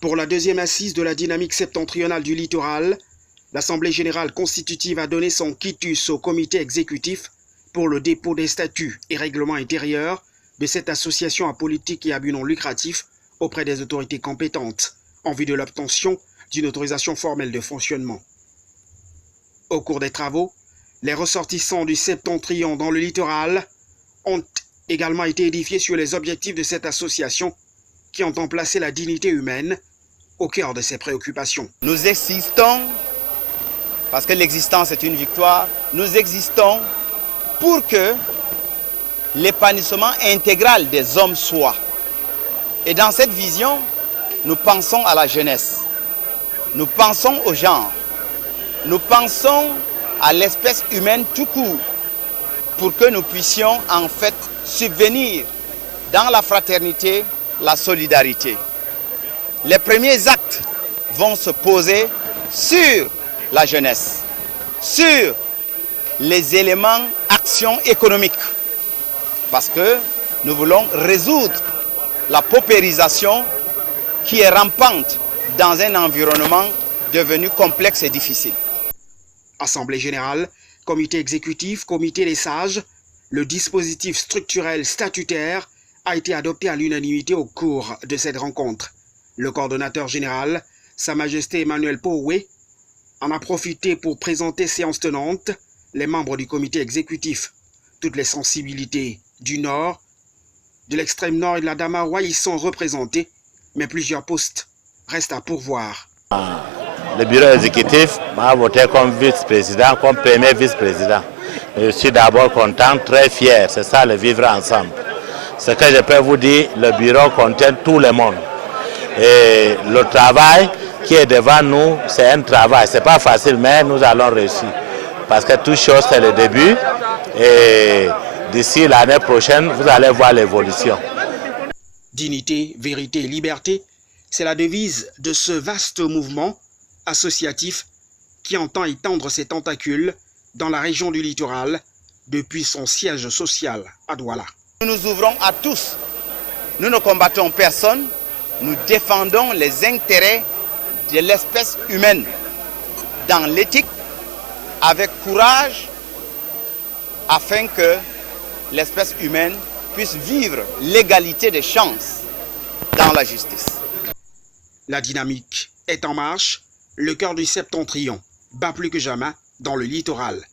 Pour la deuxième assise de la dynamique septentrionale du littoral, l'Assemblée générale constitutive a donné son quitus au comité exécutif pour le dépôt des statuts et règlements intérieurs de cette association à politique et à but non lucratif auprès des autorités compétentes en vue de l'obtention d'une autorisation formelle de fonctionnement. Au cours des travaux, les ressortissants du septentrion dans le littoral ont également été édifiés sur les objectifs de cette association qui entend placer la dignité humaine au cœur de ses préoccupations. Nous existons, parce que l'existence est une victoire, nous existons pour que l'épanouissement intégral des hommes soit. Et dans cette vision, nous pensons à la jeunesse, nous pensons au genre, nous pensons à l'espèce humaine tout court, pour que nous puissions en fait subvenir dans la fraternité, la solidarité. Les premiers actes vont se poser sur la jeunesse, sur les éléments action économique, parce que nous voulons résoudre la paupérisation qui est rampante dans un environnement devenu complexe et difficile. Assemblée générale, comité exécutif, comité des sages, le dispositif structurel statutaire a été adopté à l'unanimité au cours de cette rencontre. Le coordonnateur général, Sa Majesté Emmanuel Powé, en a profité pour présenter séance tenante les membres du comité exécutif. Toutes les sensibilités du Nord, de l'extrême Nord et de la Damaroua y sont représentées, mais plusieurs postes restent à pourvoir. Le bureau exécutif m'a voté comme vice-président, comme premier vice-président. Je suis d'abord content, très fier, c'est ça le vivre ensemble. Ce que je peux vous dire, le bureau contient tout le monde. Et le travail qui est devant nous, c'est un travail. Ce n'est pas facile, mais nous allons réussir. Parce que toute chose, c'est le début. Et d'ici l'année prochaine, vous allez voir l'évolution. Dignité, vérité et liberté, c'est la devise de ce vaste mouvement associatif qui entend étendre ses tentacules dans la région du littoral depuis son siège social à Douala. Nous nous ouvrons à tous. Nous ne combattons personne. Nous défendons les intérêts de l'espèce humaine dans l'éthique, avec courage, afin que l'espèce humaine puisse vivre l'égalité des chances dans la justice. La dynamique est en marche, le cœur du septentrion bat plus que jamais dans le littoral.